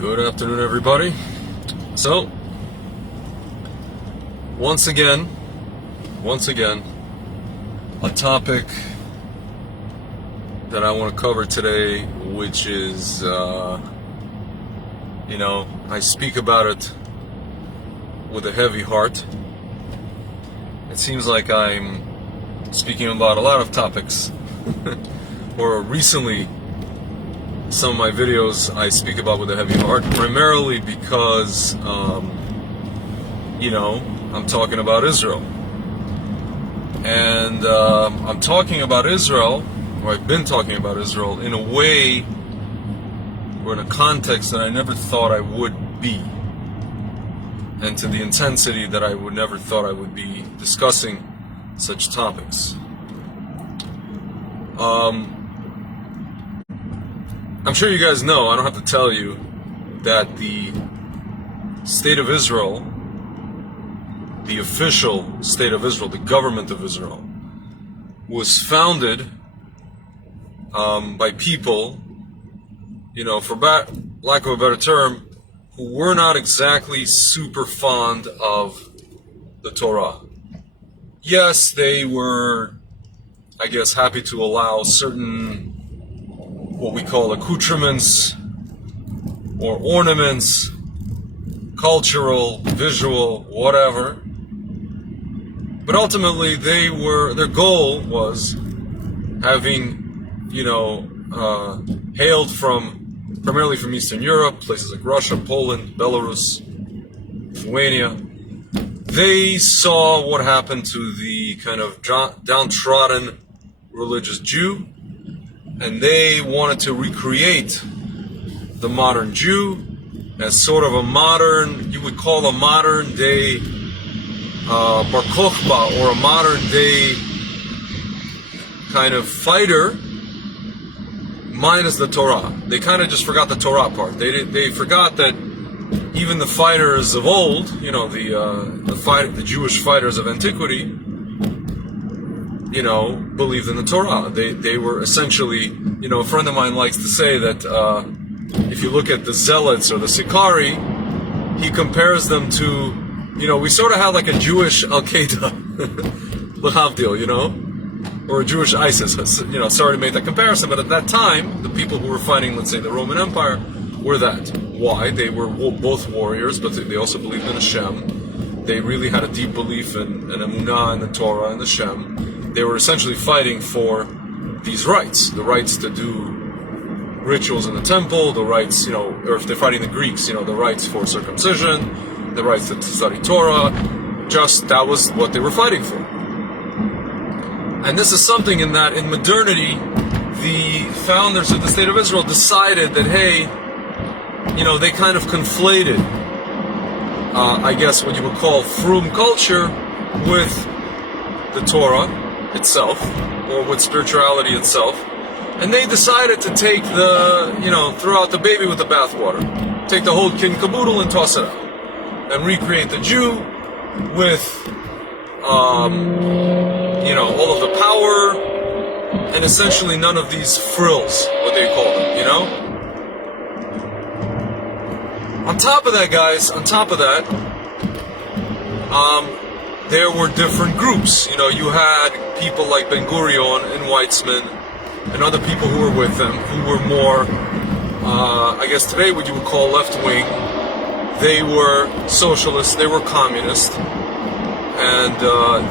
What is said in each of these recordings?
Good afternoon, everybody. So, once again, a topic that I want to cover today, which is, I speak about it with a heavy heart. It seems like I'm speaking about a lot of topics, or recently, some of my videos I speak about with a heavy heart, primarily because, I'm talking about Israel. And I'm talking about Israel, or I've been talking about Israel, in a way or in a context that I never thought I would be. And to the intensity that I would never thought I would be discussing such topics. I'm sure you guys know, I don't have to tell you, that the State of Israel, the official State of Israel, the government of Israel, was founded by people, for lack of a better term, who were not exactly super fond of the Torah. Yes, they were, I guess, happy to allow certain what we call accoutrements or ornaments, cultural, visual, whatever. But ultimately, their goal was, having, hailed primarily from Eastern Europe, places like Russia, Poland, Belarus, Lithuania. They saw what happened to the kind of downtrodden religious Jew, and they wanted to recreate the modern Jew as sort of you would call a modern day Bar Kokhba, or a modern day kind of fighter, minus the Torah. They kind of just forgot the Torah part. They forgot that even the fighters of old, the Jewish fighters of antiquity, believed in the Torah. They were essentially, a friend of mine likes to say that if you look at the Zealots or the Sikari, he compares them to, we sort of had like a Jewish Al-Qaeda, L'havdil, or a Jewish ISIS. Sorry to make that comparison, but at that time, the people who were fighting, let's say, the Roman Empire, were that. Why? They were both warriors, but they also believed in Hashem. They really had a deep belief in Emunah and the Torah and the Shem. They were essentially fighting for these rights, the rights to do rituals in the temple, the rights, or if they're fighting the Greeks, the rights for circumcision, the rights to study Torah. That was what they were fighting for. And this is something in modernity, the founders of the State of Israel decided that, hey, they kind of conflated, I guess what you would call frum culture with the Torah itself, or with spirituality itself, and they decided to take throw out the baby with the bathwater, take the whole kid and caboodle and toss it out, and recreate the Jew with, all of the power, and essentially none of these frills, what they call them, On top of that, guys, there were different groups. You had people like Ben Gurion and Weitzman and other people who were with them, who were more, I guess today what you would call left-wing. They were socialists, they were communists, and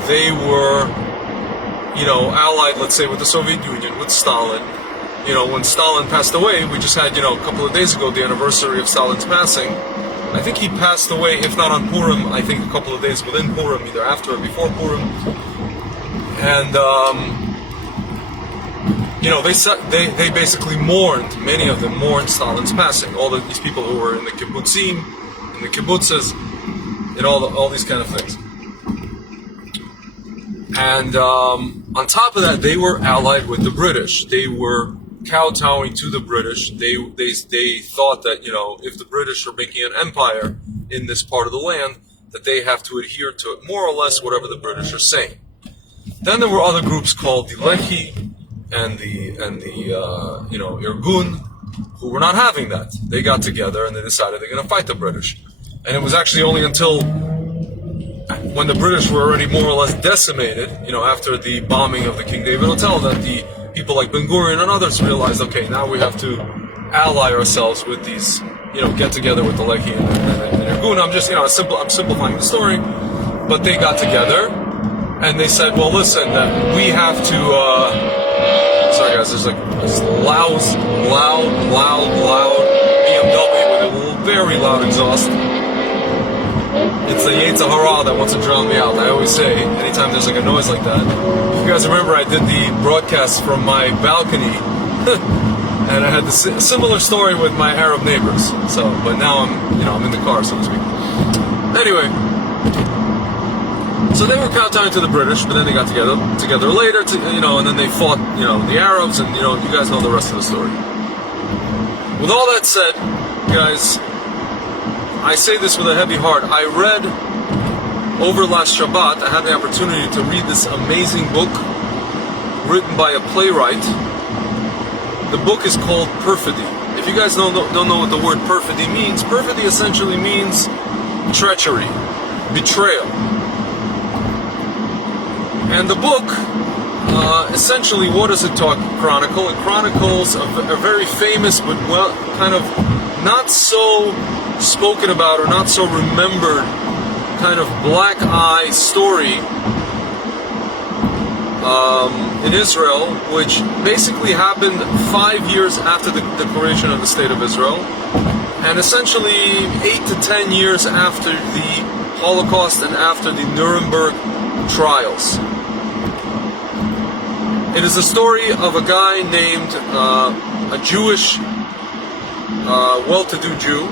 they were, allied, let's say, with the Soviet Union, with Stalin. When Stalin passed away, we just had, a couple of days ago, the anniversary of Stalin's passing. I think he passed away, if not on Purim, I think a couple of days within Purim, either after or before Purim. And, they basically mourned, many of them mourned Stalin's passing. All of these people who were in the kibbutzim, in the kibbutzes, and all these kind of things. And on top of that, they were allied with the British. They were kowtowing to the British. They thought that, if the British are making an empire in this part of the land, that they have to adhere to it, more or less whatever the British are saying. Then there were other groups called the Lehi and the Irgun, who were not having that. They got together and they decided they're going to fight the British. And it was actually only until when the British were already more or less decimated, after the bombing of the King David Hotel, that the people like Ben Gurion and others realized, okay, now we have to ally ourselves with these, get together with the Lehi and Irgun. I'm simplifying the story, but they got together and they said, well, listen, that we have to, sorry guys, there's like this loud BMW with a very loud exhaust. It's the Yetzer Hara that wants to drown me out. I always say, anytime there's like a noise like that. If you guys remember, I did the broadcast from my balcony, and I had a similar story with my Arab neighbors. So, but now I'm in the car, so to speak. Anyway, so they were kowtowing to the British, but then they got together later, and then they fought, the Arabs, and you guys know the rest of the story. With all that said, guys, I say this with a heavy heart. I read over last Shabbat, I had the opportunity to read this amazing book written by a playwright. The book is called Perfidy. If you guys don't know what the word perfidy essentially means treachery, betrayal. And the book, essentially, what does it chronicle? It chronicles a very famous but kind of not so spoken about or not so remembered kind of black eye story in Israel, which basically happened 5 years after the declaration of the State of Israel, and essentially 8 to 10 years after the Holocaust and after the Nuremberg trials. It is a story of a guy named a Jewish, well-to-do Jew,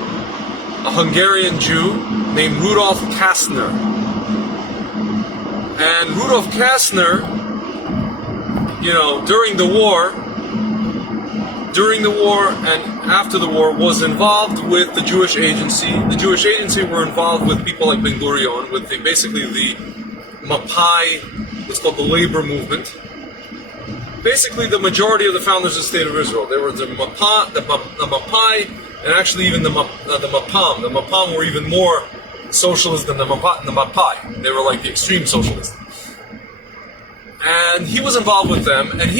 a Hungarian Jew named Rudolf Kastner. And Rudolf Kastner, during the war and after the war, was involved with the Jewish Agency. The Jewish Agency were involved with people like Ben Gurion, with basically the Mapai, what's called the labor movement. Basically, the majority of the founders of the State of Israel. There were the Mapai, and actually even the Mapam. The Mapam were even more socialist than the Mapai. They were like the extreme socialists. And he was involved with them, and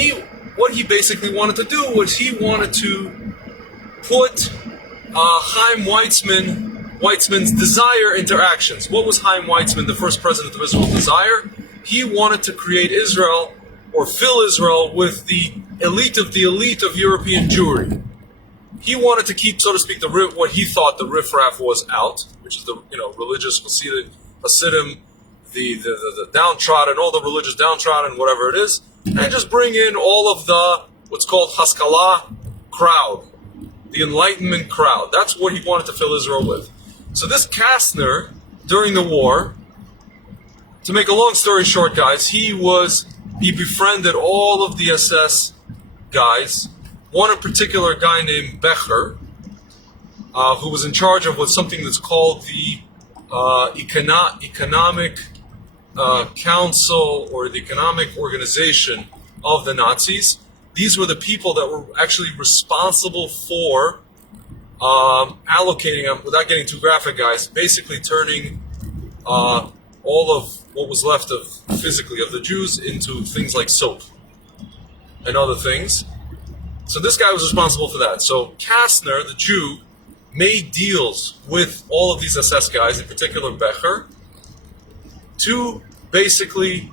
what he basically wanted to do was he wanted to put Chaim Weizmann's desire into actions. What was Chaim Weizmann, the first president of Israel, desire? He wanted to create Israel, or fill Israel with the elite of European Jewry. He wanted to keep, so to speak, what he thought the riffraff was out, which is the religious Hasidim, the downtrodden, all the religious downtrodden, whatever it is, and just bring in all of the what's called Haskalah crowd, the Enlightenment crowd. That's what he wanted to fill Israel with. So this Kastner, during the war, to make a long story short, guys, he befriended all of the SS guys. One in particular, a guy named Becher, who was in charge of something that's called the Economic Council, or the Economic Organization of the Nazis. These were the people that were actually responsible for allocating them, without getting too graphic, guys, basically turning all of what was left of physically of the Jews into things like soap and other things. So this guy was responsible for that. So Kastner, the Jew, made deals with all of these SS guys, in particular Becher, to basically,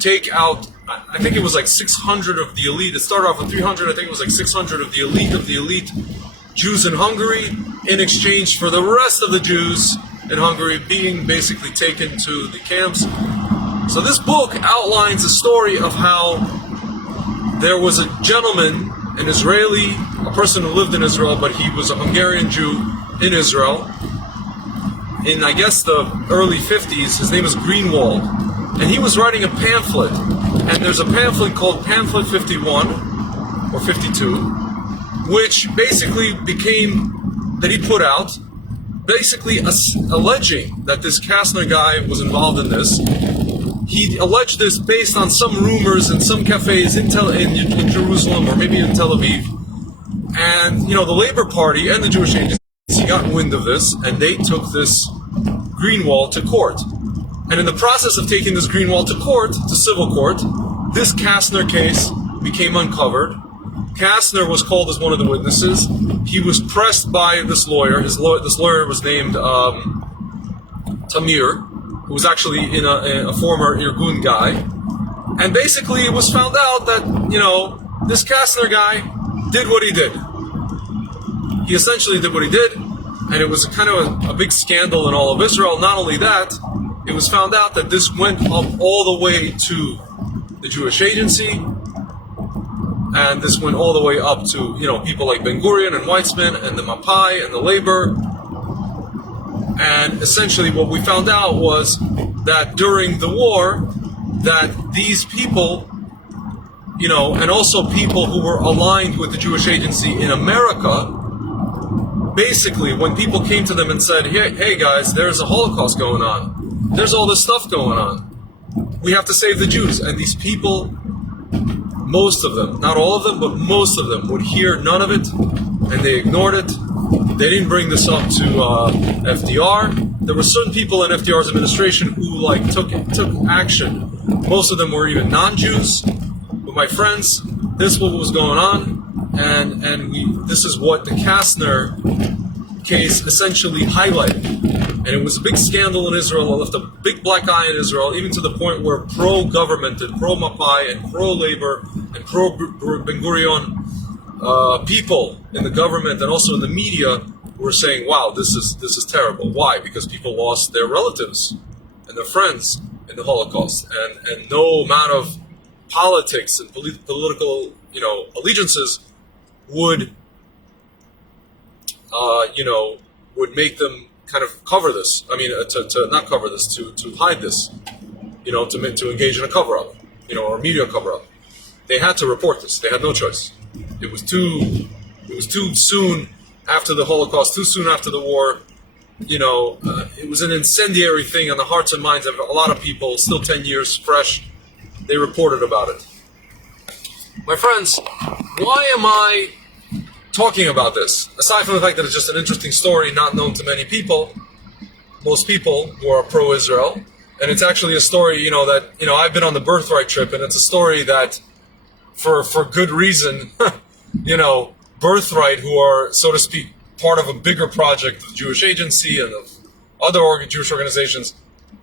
take out, I think it was like 600 of the elite. It started off with 300. I think it was like 600 of the elite Jews in Hungary, in exchange for the rest of the Jews in Hungary being basically taken to the camps. So this book outlines the story of how there was a gentleman, an Israeli, a person who lived in Israel, but he was a Hungarian Jew in Israel. In, I guess, the early 50s, his name is Greenwald. And he was writing a pamphlet. And there's a pamphlet called Pamphlet 51, or 52, which basically that he put out, basically alleging that this Kastner guy was involved in this, he alleged this based on some rumors in some cafes in Jerusalem or maybe in Tel Aviv. And, the Labor Party and the Jewish Agency got wind of this, and they took this green wall to court. And in the process of taking this green wall to court, to civil court, this Kastner case became uncovered. Kastner was called as one of the witnesses. He was pressed by this lawyer. This lawyer was named Tamir, who was actually a former Irgun guy. And basically it was found out that, this Kastner guy did what he did. He essentially did what he did, and it was kind of a big scandal in all of Israel. Not only that, it was found out that this went up all the way to the Jewish Agency, and this went all the way up to, people like Ben Gurion and Weitzman and the Mapai and the Labor. And essentially what we found out was that during the war, that these people, and also people who were aligned with the Jewish Agency in America, basically when people came to them and said, hey guys, there's a Holocaust going on, there's all this stuff going on, we have to save the Jews. And these people, most of them, not all of them, but most of them would hear none of it, and they ignored it. They didn't bring this up to FDR. There were certain people in FDR's administration who took action. Most of them were even non-Jews. But my friends, this is what was going on, and this is what the Kastner case essentially highlighted. And it was a big scandal in Israel. It left a big black eye in Israel, even to the point where pro-government and pro-Mapai and pro-Labor and pro-Ben Gurion people in the government and also in the media were saying, wow, this is terrible. Why? Because people lost their relatives and their friends in the Holocaust. And no amount of politics and political, allegiances would make them kind of cover this. I mean, to not cover this, to hide this, to engage in a cover-up, or media cover-up. They had to report this. They had no choice. It was too soon after the Holocaust, too soon after the war. It was an incendiary thing on the hearts and minds of a lot of people, still 10 years fresh. They reported about it. My friends, why am I talking about this? Aside from the fact that it's just an interesting story, not known to many people, most people who are pro-Israel, and it's actually a story, that, I've been on the birthright trip, and it's a story that, for good reason, Birthright, who are, so to speak, part of a bigger project of the Jewish Agency and of other Jewish organizations,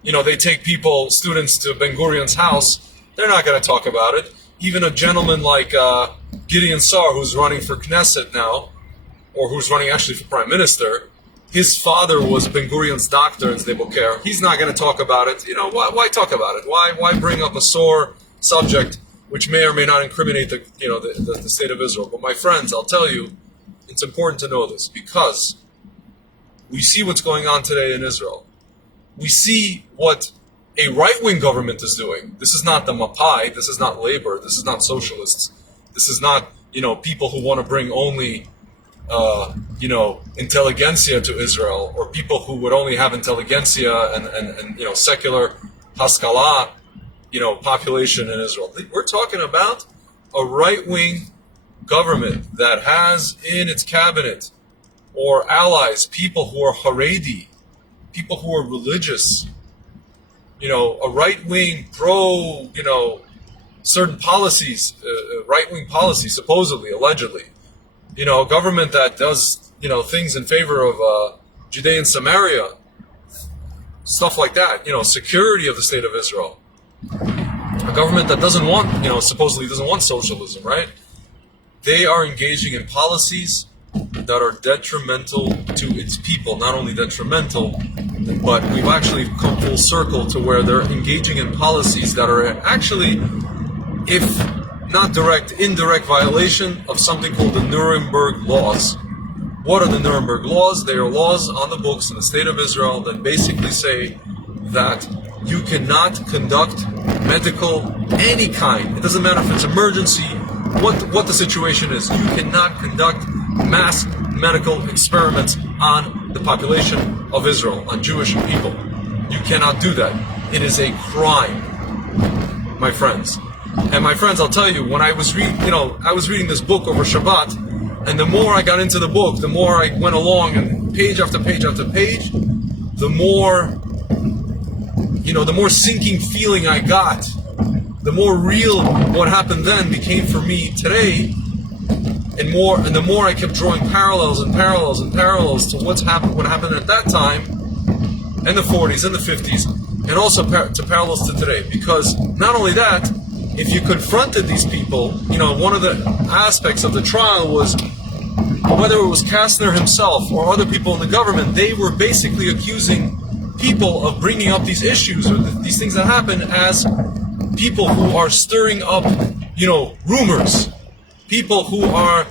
they take students to Ben Gurion's house. They're not going to talk about it. Even a gentleman like Gideon Sar, who's running for Knesset now, or who's running actually for Prime Minister, his father was Ben Gurion's doctor in Sde Boker. He's not going to talk about it. Why talk about it? Why bring up a sore subject which may or may not incriminate the state of Israel? But my friends, I'll tell you, it's important to know this, because we see what's going on today in Israel. We see what a right-wing government is doing. This is not the Mapai, this is not labor, this is not socialists, this is not, people who want to bring only, intelligentsia to Israel, or people who would only have intelligentsia and secular haskalah, population in Israel. We're talking about a right-wing government that has in its cabinet or allies people who are Haredi, people who are religious, a right-wing pro, certain policies, right-wing policies, supposedly, allegedly. A government that does, things in favor of Judea and Samaria, stuff like that, security of the state of Israel. A government that doesn't want, supposedly doesn't want socialism, right? They are engaging in policies that are detrimental to its people. Not only detrimental, but we've actually come full circle to where they're engaging in policies that are actually, if not direct, indirect violation of something called the Nuremberg Laws. What are the Nuremberg Laws? They are laws on the books in the state of Israel that basically say that you cannot conduct medical, any kind, it doesn't matter if it's emergency, what the situation is, you cannot conduct mass medical experiments on the population of Israel, on Jewish people. You cannot do that. It is a crime. my friends. And my friends, I'll tell you, when I was reading this book over Shabbat, and the more I got into the book, the more I went along, and page after page after page, the more sinking feeling I got, the more real what happened then became for me today, and the more I kept drawing parallels to what happened at that time, and the 40s and the 50s, and also to parallels to today. Because not only that, if you confronted these people, one of the aspects of the trial was whether it was Kastner himself or other people in the government, they were basically accusing people of bringing up these issues or these things that happen as people who are stirring up, rumors, people who are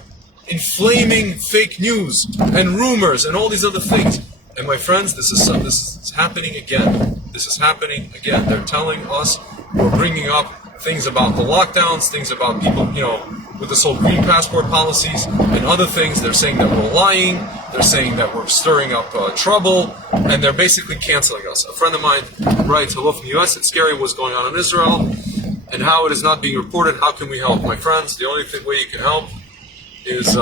inflaming fake news and rumors and all these other things. And my friends, this is happening again. This is happening again. They're telling us, we're bringing up things about the lockdowns, things about people, with this whole green passport policies and other things. They're saying that we're lying. They're saying that we're stirring up trouble, and they're basically canceling us. A friend of mine writes, hello from the U.S. It's scary what's going on in Israel and how it is not being reported. How can we help? My friends, the only way you can help is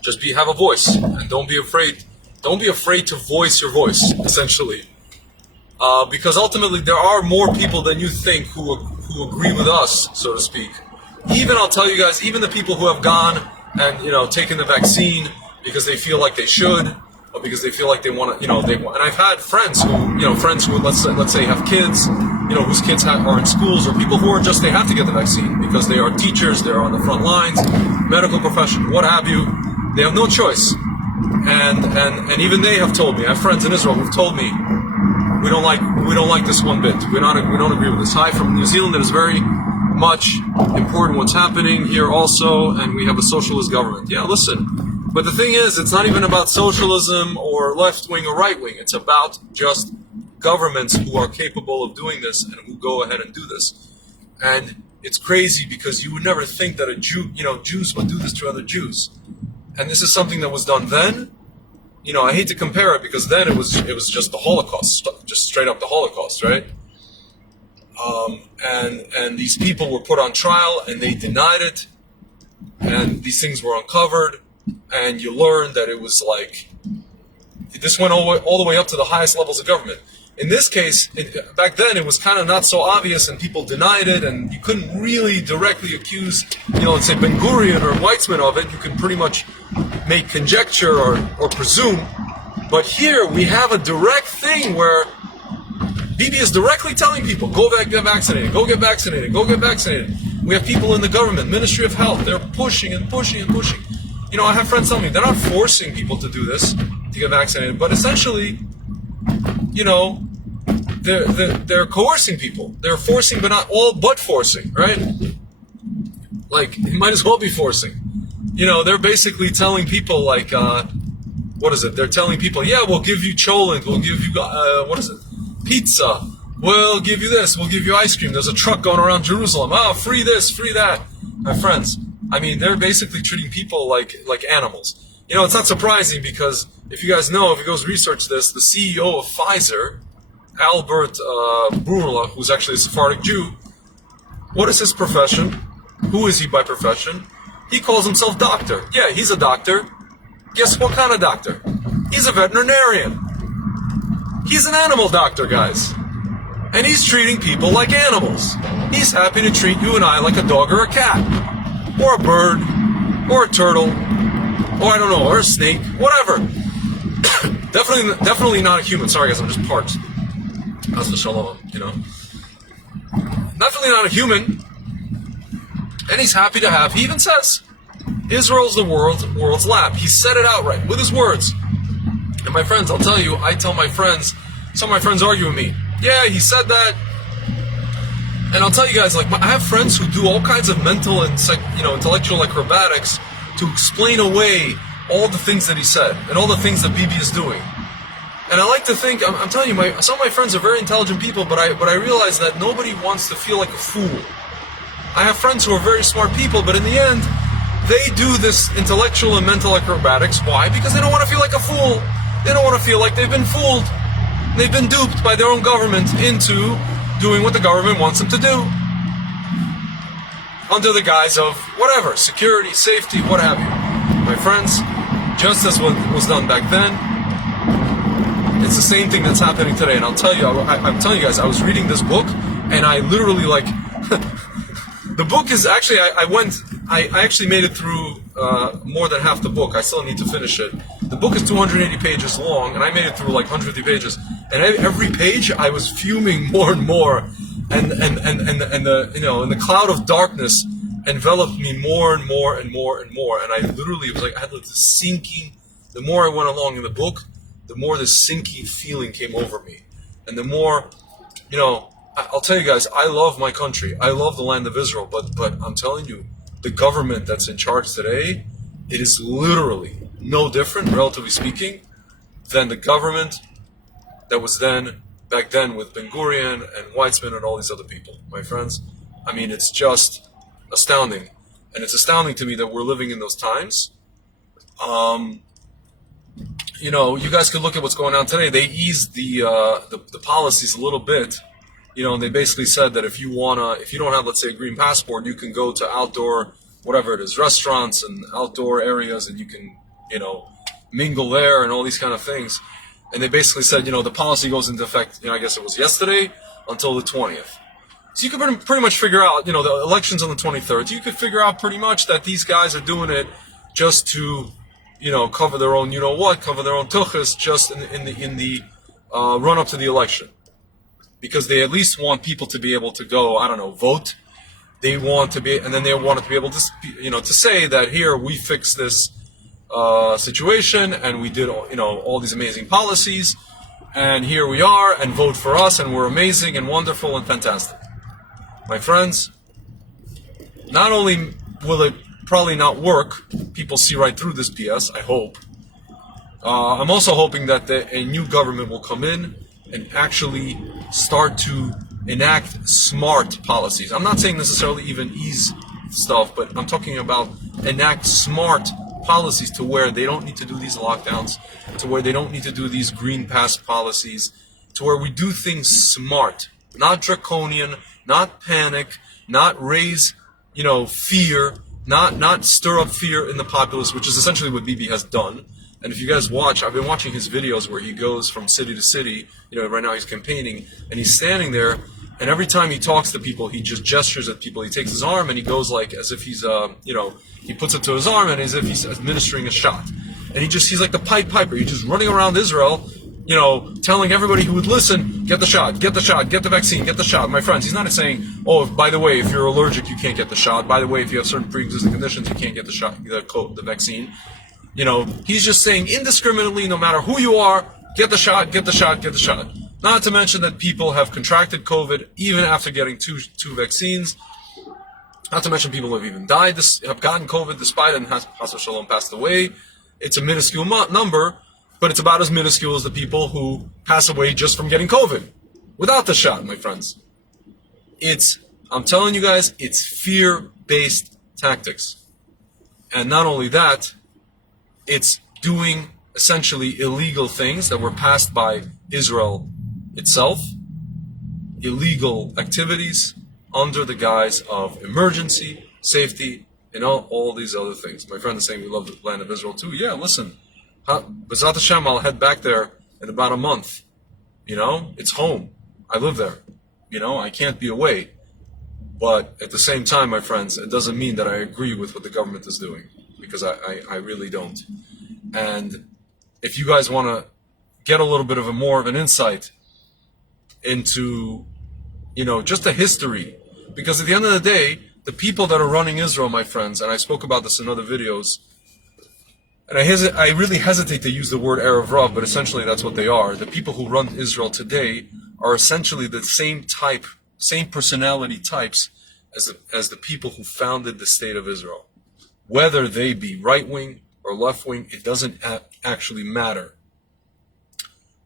just have a voice, and don't be afraid. Don't be afraid to voice your voice, essentially. Because ultimately there are more people than you think who agree with us, so to speak. Even, I'll tell you guys, even the people who have gone and taken the vaccine because they feel like they should, or because they feel like they want to, and I've had friends who let's say have kids, whose kids are in schools, or people who are just, they have to get the vaccine because they are teachers, they're on the front lines, medical profession, what have you. They have no choice, and even they have told me. I have friends in Israel who've told me, we don't like this one bit. We don't agree with this. Hi from New Zealand. It is very much important what's happening here also, and we have a socialist government. Yeah, listen. But the thing is, it's not even about socialism or left wing or right wing. It's about just governments who are capable of doing this and who go ahead and do this. And it's crazy because you would never think that Jews would do this to other Jews. And this is something that was done then. I hate to compare it because then it was just the Holocaust, just straight up the Holocaust, right? And these people were put on trial and they denied it, and these things were uncovered, and you learned that it was like, this went all the way up to the highest levels of government. In this case, back then it was kind of not so obvious, and people denied it, and you couldn't really directly accuse, let's say Ben Gurion or Weizmann of it. You can pretty much make conjecture or presume. But here we have a direct thing where Bibi is directly telling people, go back, get vaccinated, go get vaccinated, go get vaccinated. We have people in the government, Ministry of Health, they're pushing and pushing and pushing. I have friends telling me they're not forcing people to do this, to get vaccinated, but essentially, they're coercing people. They're forcing, but not all but forcing, right? Like, it might as well be forcing. They're basically telling people, like, what is it? They're telling people, yeah, we'll give you cholent, we'll give you, pizza, we'll give you this, we'll give you ice cream. There's a truck going around Jerusalem. Oh, free this, free that. My friends, they're basically treating people like animals. It's not surprising because if you guys know, if you guys research this, the CEO of Pfizer, Albert Bourla, who's actually a Sephardic Jew, what is his profession? Who is he by profession? He calls himself doctor. Yeah, he's a doctor. Guess what kind of doctor? He's a veterinarian. He's an animal doctor, guys. And he's treating people like animals. He's happy to treat you and I like a dog or a cat, or a bird, or a turtle, or I don't know, or a snake, whatever. Definitely not a human. Sorry guys, I'm just parched. That's the shalom, Definitely not a human. And he's happy to have, he even says, Israel's the world's lab. He said it outright with his words. And my friends, I'll tell you, I tell my friends, some of my friends argue with me. Yeah, he said that. And I'll tell you guys, like, I have friends who do all kinds of mental and intellectual acrobatics to explain away all the things that he said and all the things that Bibi is doing. And I like to think, I'm telling you, some of my friends are very intelligent people, but I realize that nobody wants to feel like a fool. I have friends who are very smart people, but in the end, they do this intellectual and mental acrobatics. Why? Because they don't want to feel like a fool. They don't want to feel like they've been fooled. They've been duped by their own government into doing what the government wants them to do, under the guise of whatever, security, safety, what have you. My friends, just as what was done back then, it's the same thing that's happening today. And I'll tell you, I'm telling you guys, I was reading this book, and I literally, like, the book is actually, I actually made it through more than half the book. I still need to finish it. The book is 280 pages long, and I made it through like 150 pages. And every page, I was fuming more and more, and the cloud of darkness enveloped me more and more and more and more. And I literally was like, I had like this sinking. The more I went along in the book, the more this sinking feeling came over me, and the more, I'll tell you guys, I love my country. I love the land of Israel, but I'm telling you, the government that's in charge today, it is literally no different, relatively speaking, than the government that was back then with Ben Gurion and Weizmann and all these other people. My friends, I mean, it's just astounding. And it's astounding to me that we're living in those times. You guys could look at what's going on today. They eased the policies a little bit. And they basically said that if you don't have, let's say, a green passport, you can go to outdoor, whatever it is, restaurants and outdoor areas, and you can, mingle there and all these kind of things. And they basically said, the policy goes into effect, I guess it was yesterday until the 20th. So you could pretty much figure out, the election's on the 23rd. So you could figure out pretty much that these guys are doing it just to, cover their own, cover their own tuchus just in the run up to the election. Because they at least want people to be able to go, vote. They want to be, and then they want to be able to, to say that here we fixed this situation, and we did, all these amazing policies, and here we are, and vote for us, and we're amazing and wonderful and fantastic. My friends, not only will it probably not work, people see right through this BS, I hope. I'm also hoping that a new government will come in and actually start to enact smart policies. I'm not saying necessarily even ease stuff, but I'm talking about enact smart policies to where they don't need to do these lockdowns, to where they don't need to do these green pass policies, to where we do things smart, not draconian, not panic, not raise, fear, not stir up fear in the populace, which is essentially what Bibi has done. And if you guys watch, I've been watching his videos where he goes from city to city. Right now he's campaigning, and he's standing there, and every time he talks to people, he just gestures at people. He takes his arm and he goes like as if he's, he puts it to his arm and as if he's administering a shot. And he's like the Pied Piper. He's just running around Israel, telling everybody who would listen, get the shot, get the shot, get the vaccine, get the shot. My friends, he's not saying, oh, by the way, if you're allergic, you can't get the shot. By the way, if you have certain pre-existing conditions, you can't get the shot, the vaccine. He's just saying indiscriminately, no matter who you are, get the shot, get the shot, get the shot. Not to mention that people have contracted COVID even after getting two vaccines. Not to mention people have even died, have gotten COVID despite and has Shalom passed away. It's a minuscule number, but it's about as minuscule as the people who pass away just from getting COVID without the shot, my friends. I'm telling you guys, it's fear-based tactics. And not only that, it's doing essentially illegal things that were passed by Israel itself, illegal activities under the guise of emergency, safety, and all these other things. My friend is saying we love the land of Israel too. Yeah, listen, B'ezrat Hashem, I'll head back there in about a month. It's home. I live there. I can't be away. But at the same time, my friends, it doesn't mean that I agree with what the government is doing, because I really don't. And if you guys want to get a little bit of more of an insight into, just a history, because at the end of the day, the people that are running Israel, my friends, and I spoke about this in other videos, and I really hesitate to use the word Erev Rav, but essentially that's what they are. The people who run Israel today are essentially the same personality types as the people who founded the state of Israel. Whether they be right-wing or left-wing, it doesn't actually matter.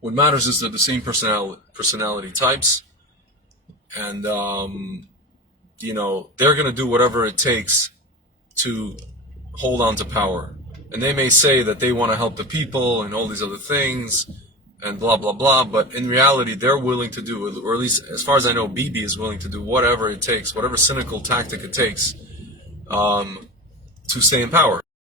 What matters is they're the same personality types, and they're going to do whatever it takes to hold on to power. And they may say that they want to help the people and all these other things, and blah blah blah. But in reality, they're willing to do, or at least as far as I know, Bibi is willing to do whatever it takes, whatever cynical tactic it takes, to stay in power.